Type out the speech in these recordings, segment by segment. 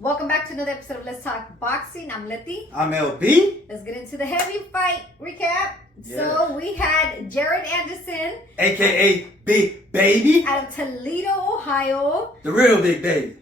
Welcome back to another episode of Let's Talk Boxing. I'm Leti. I'm LB. Let's get into the heavy fight recap. So we had Jared Anderson, aka Big Baby, out of Toledo, Ohio, the real Big Baby,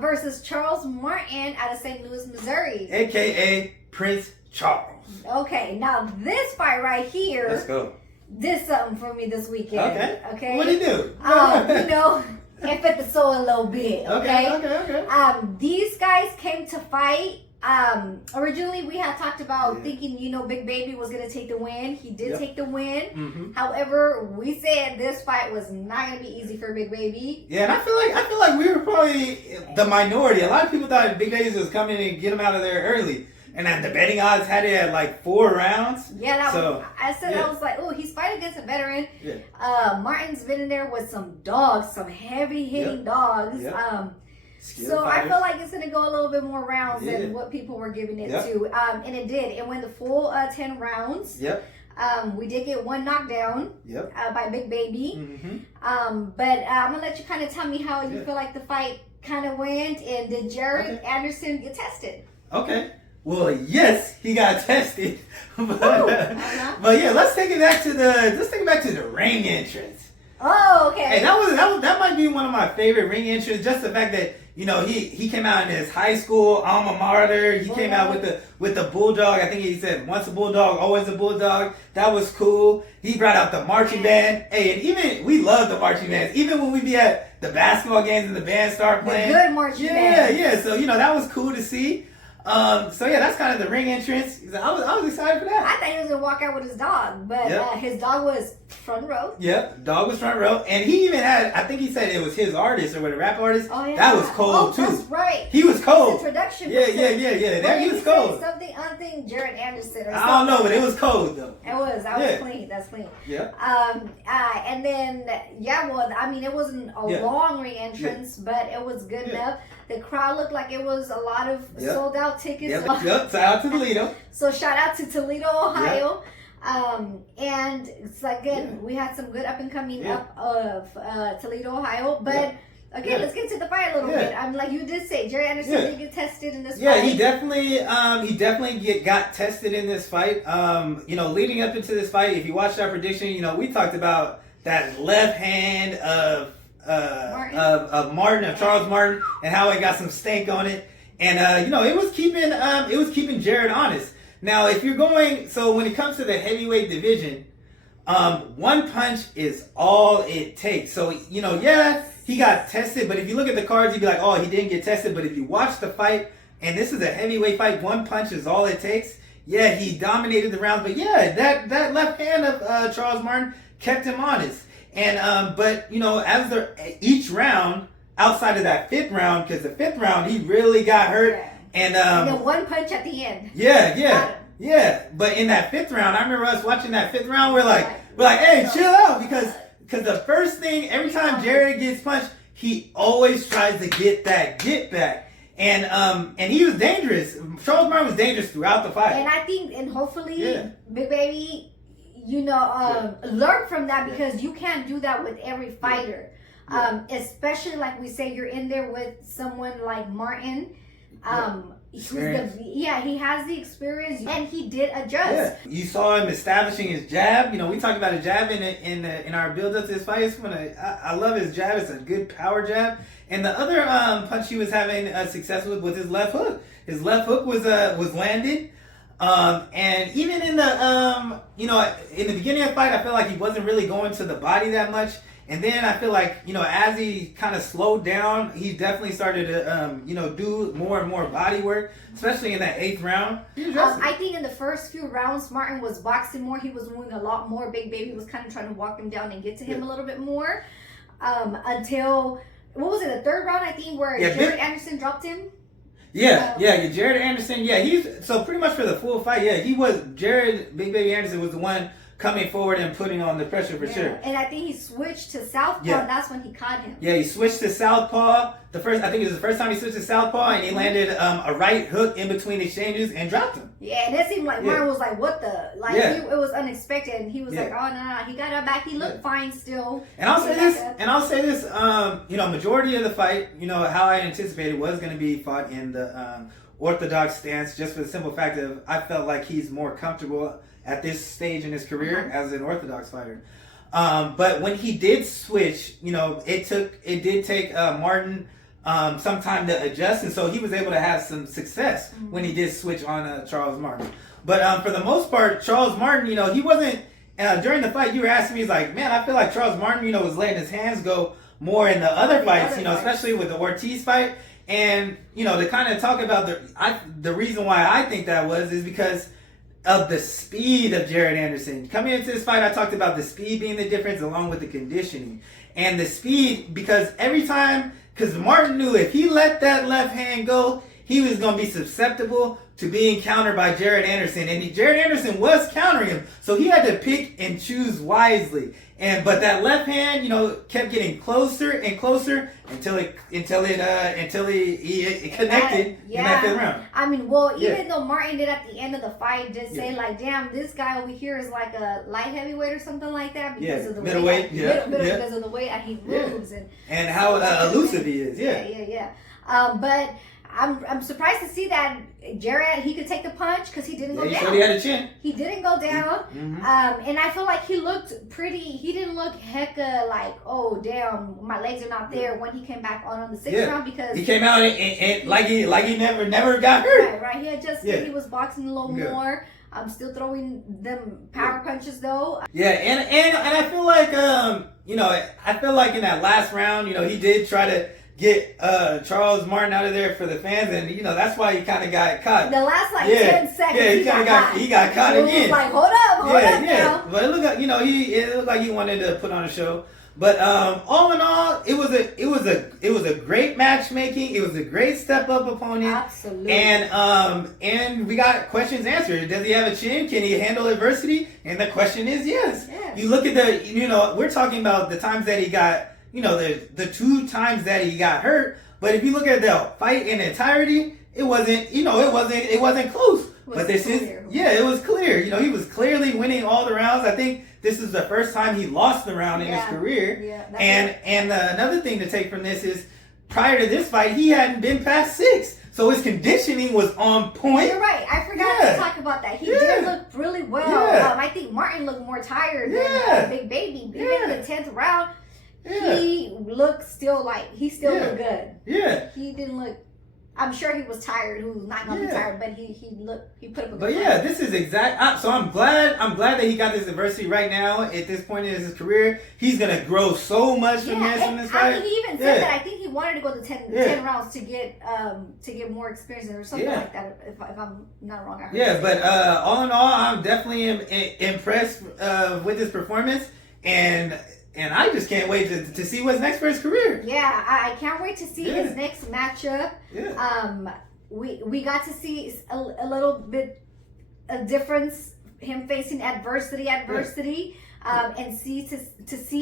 versus Charles Martin out of St. Louis, Missouri, aka Prince Charles. Okay, now this fight right here, Let's go. did something for me this weekend. Okay. What did he do? It fit the soul a little bit. Okay. These guys came to fight. Originally we had talked about thinking, Big Baby was gonna take the win. He did take the win. Mm-hmm. However, we said this fight was not gonna be easy for Big Baby. Yeah, and I feel like we were probably the minority. A lot of people thought Big Baby was coming and get him out of there early. And then the betting odds had it at like 4 rounds. Yeah, I was like, oh, he's fighting against a veteran. Yeah. Martin's been in there with some dogs, some heavy hitting dogs. Yep. So fighters. I feel like it's going to go a little bit more rounds than what people were giving it to. And it did. It went the full 10 rounds. Yep. We did get one knockdown by Big Baby. Mm-hmm. But I'm going to let you kind of tell me how you feel like the fight kind of went. And did Jared Anderson get tested? Okay. Well, yes, he got tested, but yeah, let's take it back to the ring entrance. Oh, okay. Hey, that might be one of my favorite ring entrances. Just the fact that he came out in his high school alma mater. He came out with the bulldog. I think he said once a bulldog, always a bulldog. That was cool. He brought out the marching band. Hey, and even we love the marching bands. Even when we be at the basketball games and the band start playing, the good marching band. Yeah. So that was cool to see. That's kind of the ring entrance. I was excited for that. I thought he was gonna walk out with his dog, but his dog was front row. Yep, dog was front row, and he even had. I think he said it was his artist or what, a rap artist. Oh yeah, that was cold too. That's right. He was cold. His introduction. Yeah. He was cold. Something I think Jared Anderson. Or I don't know, but it was cold though. It was. That was clean. That's clean. Yeah. And then it wasn't a long ring entrance, but it was good enough. The crowd looked like it was a lot of sold out tickets. Yep. Shout out to Toledo. So shout out to Toledo, Ohio. And it's again, we had some good up and coming up of Toledo, Ohio. But again, let's get to the fight a little bit. I'm like you did say, Jerry Anderson did get tested in this fight. Yeah, he definitely got tested in this fight. Leading up into this fight, if you watched our prediction, we talked about that left hand of Charles Martin, and how it got some stank on it, and it was keeping Jared honest. Now, if you're going, so when it comes to the heavyweight division, one punch is all it takes. So he got tested, but if you look at the cards, you'd be like, oh, he didn't get tested. But if you watch the fight, and this is a heavyweight fight, one punch is all it takes. Yeah, he dominated the rounds, but that left hand of Charles Martin kept him honest. And as each round, outside of that 5th round, because the 5th round he really got hurt, and then one punch at the end. Yeah. But in that 5th round, I remember us watching that 5th round. We're like, hey, chill out, because the first thing every time Jared gets punched, he always tries to get that get back, and he was dangerous. Charles Martin was dangerous throughout the fight, and I think, and hopefully, Big Baby, learn from that, because you can't do that with every fighter. Especially like we say, you're in there with someone like Martin. He has the experience, and he did adjust. Yeah. You saw him establishing his jab. We talked about a jab in our build up to this fight. I love his jab. It's a good power jab. And the other punch he was having success with was his left hook. His left hook was landed. And even in the in the beginning of the fight, I feel like he wasn't really going to the body that much. And then I feel like, as he kind of slowed down, he definitely started to, do more and more body work, especially in that 8th round. I think in the first few rounds, Martin was boxing more. He was moving a lot more. Big Baby was kind of trying to walk him down and get to him a little bit more. Until, what was it, the 3rd round, I think, where Jared Anderson dropped him? Jared Anderson, he's, so pretty much for the full fight, Big Baby Anderson was the one coming forward and putting on the pressure for sure. And I think he switched to southpaw, and that's when he caught him. Yeah, he switched to southpaw. I think it was the first time he switched to southpaw, and he landed a right hook in between exchanges and dropped him. Yeah, and it seemed like Martin was like, "What the?" Like it was unexpected, and he was like, "Oh no!" He got up back. He looked fine still. And I'll say this. Majority of the fight, how I anticipated was going to be fought in the orthodox stance, just for the simple fact of I felt like he's more comfortable at this stage in his career as an orthodox fighter. But when he did switch, it did take Martin some time to adjust, and so he was able to have some success when he did switch on Charles Martin. But for the most part, Charles Martin, he wasn't during the fight. You were asking me, he's like, man, I feel like Charles Martin, was letting his hands go more in the other fights, especially with the Ortiz fight. And to kind of talk about the reason why I think that is because of the speed of Jared Anderson. Coming into this fight, I talked about the speed being the difference along with the conditioning. And the speed, because Martin knew if he let that left hand go, he was going to be susceptible to being countered by Jared Anderson. And Jared Anderson was countering him, so he had to pick and choose wisely. But that left hand, kept getting closer and closer until it connected in that fifth round. I mean, even though Martin did at the end of the fight did say like, damn, this guy over here is like a light heavyweight or something like that because of the middleweight, because of the way that he moves and how elusive he is. But I'm surprised to see that Jared, he could take the punch because he didn't go down. He showed he had a chin. He didn't go down. And I feel like he looked pretty. He didn't look hecka like, oh damn, my legs are not there when he came back on the sixth round because he came out and like he never got hurt. Right. He adjusted. He was boxing a little more. I'm still throwing them power punches though. Yeah, and I feel like I feel like in that last round, he did try to get Charles Martin out of there for the fans, and that's why he kind of got caught. The last 10 seconds, he got caught again. He was like, hold up now. But it looked like it looked like he wanted to put on a show. But all in all, it was a great matchmaking. It was a great step up opponent. Absolutely. And we got questions answered. Does he have a chin? Can he handle adversity? And the question is yes. You look at we're talking about the times that he got. The two times that he got hurt, but if you look at the fight in entirety, it wasn't close. It was clear. He was clearly winning all the rounds. I think this is the first time he lost the round in his career. Yeah, and another thing to take from this is prior to this fight, he hadn't been past 6. So his conditioning was on point. You're right. I forgot to talk about that. He did look really well. I think Martin looked more tired than Big Baby. Even in the 10th round, he looked still looked good. Yeah. He didn't look. I'm sure he was tired. Who's not gonna be tired, but he put up a good fight. This is exact. So I'm glad that he got this adversity right now at this point in his career. He's gonna grow so much from this fight. I mean, he even said that. I think he wanted to go to 10 rounds to get more experience or something like that. If I'm not wrong, I heard but all in all, I'm definitely impressed with his performance and I just can't wait to see what's next for his career. Yeah, I can't wait to see his next matchup. Yeah. We got to see a little bit a difference, him facing adversity, and see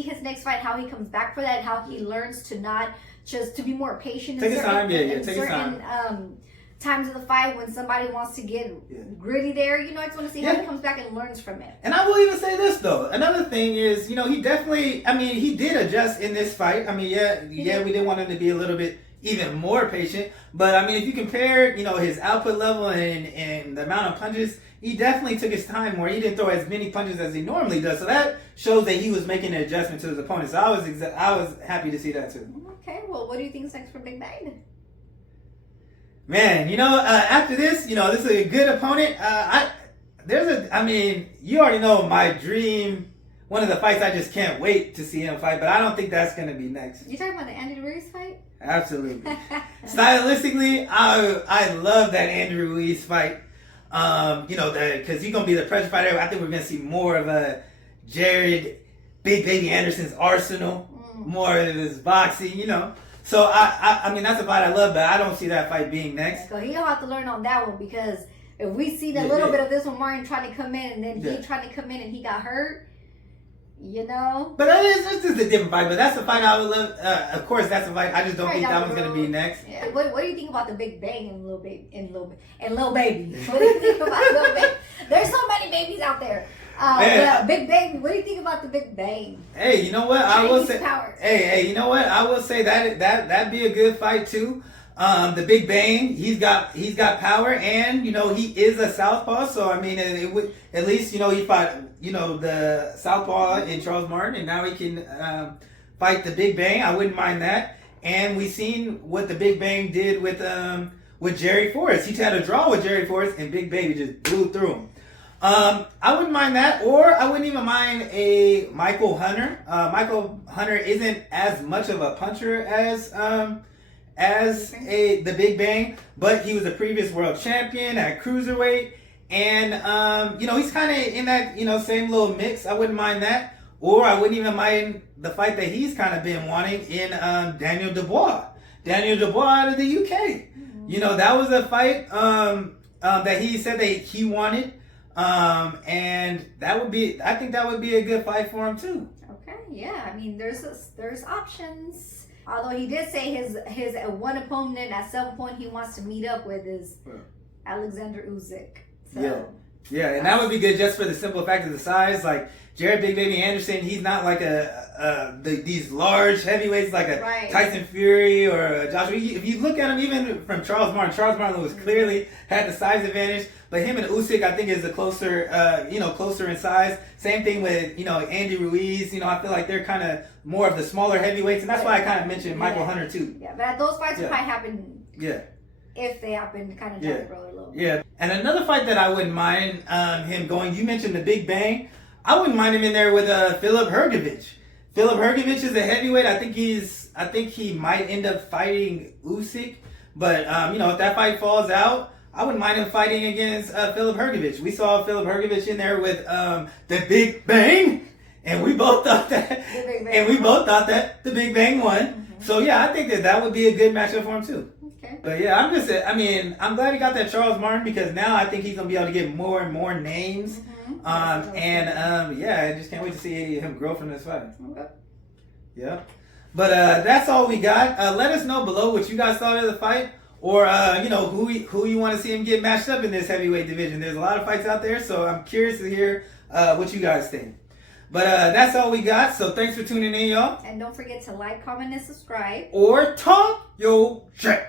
his next fight, how he comes back for that, how he learns to not just to be more patient. Take his time, take his time. Times of the fight when somebody wants to get gritty there, I just want to see how he comes back and learns from it. And I will even say this though, another thing is, he definitely, he did adjust in this fight. We did want him to be a little bit even more patient, but if you compare, his output level and the amount of punches, he definitely took his time more. He didn't throw as many punches as he normally does, so that shows that he was making an adjustment to his opponent. So I was happy to see that too. Okay, well, what do you think is next for Big Bang? Man, after this, this is a good opponent. You already know my dream. One of the fights I just can't wait to see him fight, but I don't think that's going to be next. You talking about the Andy Ruiz fight? Absolutely. Stylistically, I love that Andrew Ruiz fight. Because he's going to be the pressure fighter. I think we're going to see more of a Jared Big Baby Anderson's arsenal, more of his boxing, So, that's a fight I love, but I don't see that fight being next. So he'll have to learn on that one because if we seen a little bit of this one, Martin trying to come in, and then he trying to come in and he got hurt, you know. But that's just a different fight. But that's the fight I would love. Of course, that's the fight. I just don't think that one's gonna be next. Yeah. What do you think about the Big Bang and Lil Baby Lil Baby? What do you think about Lil Baby? There's so many babies out there. Big Baby. What do you think about the Big Bang? Hey, you know what? I will say. Powers. Hey, you know what? I will say that'd be a good fight too. The Big Bang, he's got power, and you know he is a southpaw. So I mean, it would at least he fought the southpaw in Charles Martin, and now he can fight the Big Bang. I wouldn't mind that. And we seen what the Big Bang did with Jerry Forrest. He had a draw with Jerry Forrest, and Big Baby just blew through him. I wouldn't mind that, or I wouldn't even mind a Michael Hunter. Michael Hunter isn't as much of a puncher as the Big Bang, but he was a previous world champion at cruiserweight, and he's kind of in that same little mix. I wouldn't mind that, or I wouldn't even mind the fight that he's kind of been wanting in Daniel Dubois out of the UK. Mm-hmm. That was a fight that he said that he wanted. And I think that would be a good fight for him too. Okay, yeah. I mean, there's options. Although he did say his one opponent at some point he wants to meet up with is Alexander Usyk. So, yeah, and that would be good just for the simple fact of the size. Like Jared Big Baby Anderson, he's not like these large heavyweights like a Tyson Fury or a Joshua. If you look at him, even from Charles Martin was clearly had the size advantage. But him and Usyk, I think, is the closer in size. Same thing with Andy Ruiz. I feel like they're kind of more of the smaller heavyweights, and that's why I kind of mentioned Michael Hunter too. Yeah, but those fights will probably happen. Yeah. If they happen, kind of down the road a little bit. Yeah, and another fight that I wouldn't mind him going. You mentioned the Big Bang. I wouldn't mind him in there with Filip Hrgović. Filip Hrgović is a heavyweight. I think he might end up fighting Usyk, but if that fight falls out, I wouldn't mind him fighting against Filip Hrgović. We saw Filip Hrgović in there with the Big Bang, and we both thought that the Big Bang won. Mm-hmm. So yeah, I think that would be a good matchup for him too. Okay. But yeah, I'm glad he got that Charles Martin, because now I think he's gonna be able to get more and more names. Mm-hmm. I just can't wait to see him grow from this fight. Okay. Yeah. But that's all we got. Let us know below what you guys thought of the fight. Or, who you want to see him get matched up in this heavyweight division. There's a lot of fights out there, so I'm curious to hear what you guys think. But that's all we got, so thanks for tuning in, y'all. And don't forget to like, comment, and subscribe. Or talk your shit.